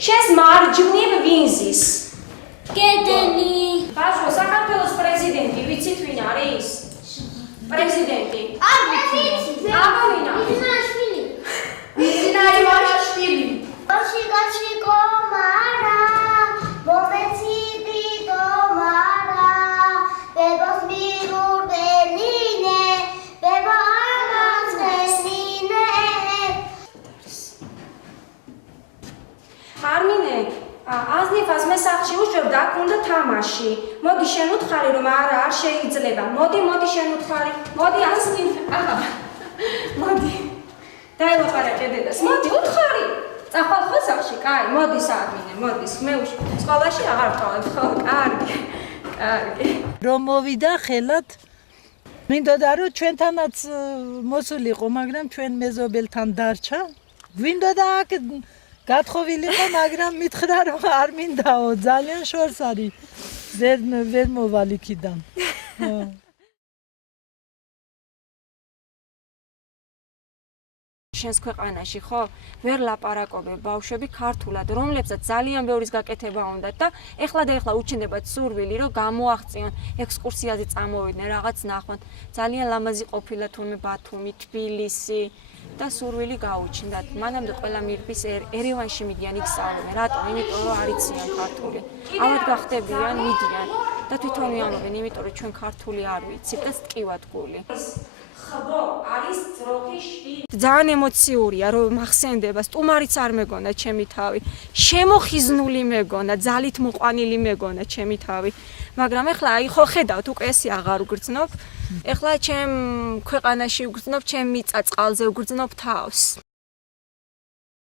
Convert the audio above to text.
შენს მარჯვნივ ვინზის? გედენი. ბავშვო, საქართველოს პრეზიდენტი ვიცით ვინ არის? პრეზიდენტი. აბა ვიცი. აბა ვინა? იზნაშვილი. იზნაშვილი. გაში კომარა. მომეცი ტომარა. ბებოს მიგურდენინე. ბებო ამასენინე. Armine, აზნიფას მე სახლში უშვებ და აქ უნდა თამაში. მოდი შენ უთხარი რომ არა არ შეიძლება. მოდი შენ უთხარი. მოდი აზნიფ. აჰა. მოდი. დაელაპარაკე დედას. მოდი უთხარი. წახვალ ხო სახლში? კაი, მოდის Armine, მოდის. მე სკოლაში აღარ ვტოვებ ხო? კარგი. კარგი. რომ მოვიდა ხელად მინდოდა რომ ჩვენთანაც მოსულიყო, მაგრამ ჩვენ მეზობელთან დარჩა. გვინდოდა აქ გათხოვილიყო, მაგრამ მითხრა რომ არ მინდაო, ძალიან შორს არის. ვერ მოვალ იქიდან. შენს ქვეყანაში ხო ვერ ლაპარაკობენ ბავშვები ქართულად, რომლებსაც ძალიან ბევრის გაკეთება უნდათ და ეხლა უჩნდებათ სურვილი რომ გამოაღწიონ, ექსკურსიაზე წამოვიდნენ, რაღაც ნახვან. ძალიან ლამაზი ყოფილა თურმე ბათუმი, თბილისი და სურვილი გაუჩნდათ. მანამდე ყველა მირბის ერევანში მიდიან იქ სწავლობენ. რატომ? იმიტომ რომ არ იციან ქართული. ამათ გახდებიან, მიდიან და თვითონ ვიამბობენ, იმიტომ რომ ჩვენ ქართული არ ვიცით და სტკივად გული. ხბო არის ძროხი შვილი. ძალიან ემოციურია, რომ მახსენდება, სტუმარიც არ მეგონა ჩემი თავი. შემოხიზნული მეგონა, ძალით მოყვანილი მეგონა ჩემი თავი. მაგრამ ეხლა აი ხო ხედავთ, უკვე ესი აღარ უგრძნობ. ეხლა ჩემ ქვეყანაში უგრძნობ, ჩემ მიწა წყალზე უგრძნობ თავს.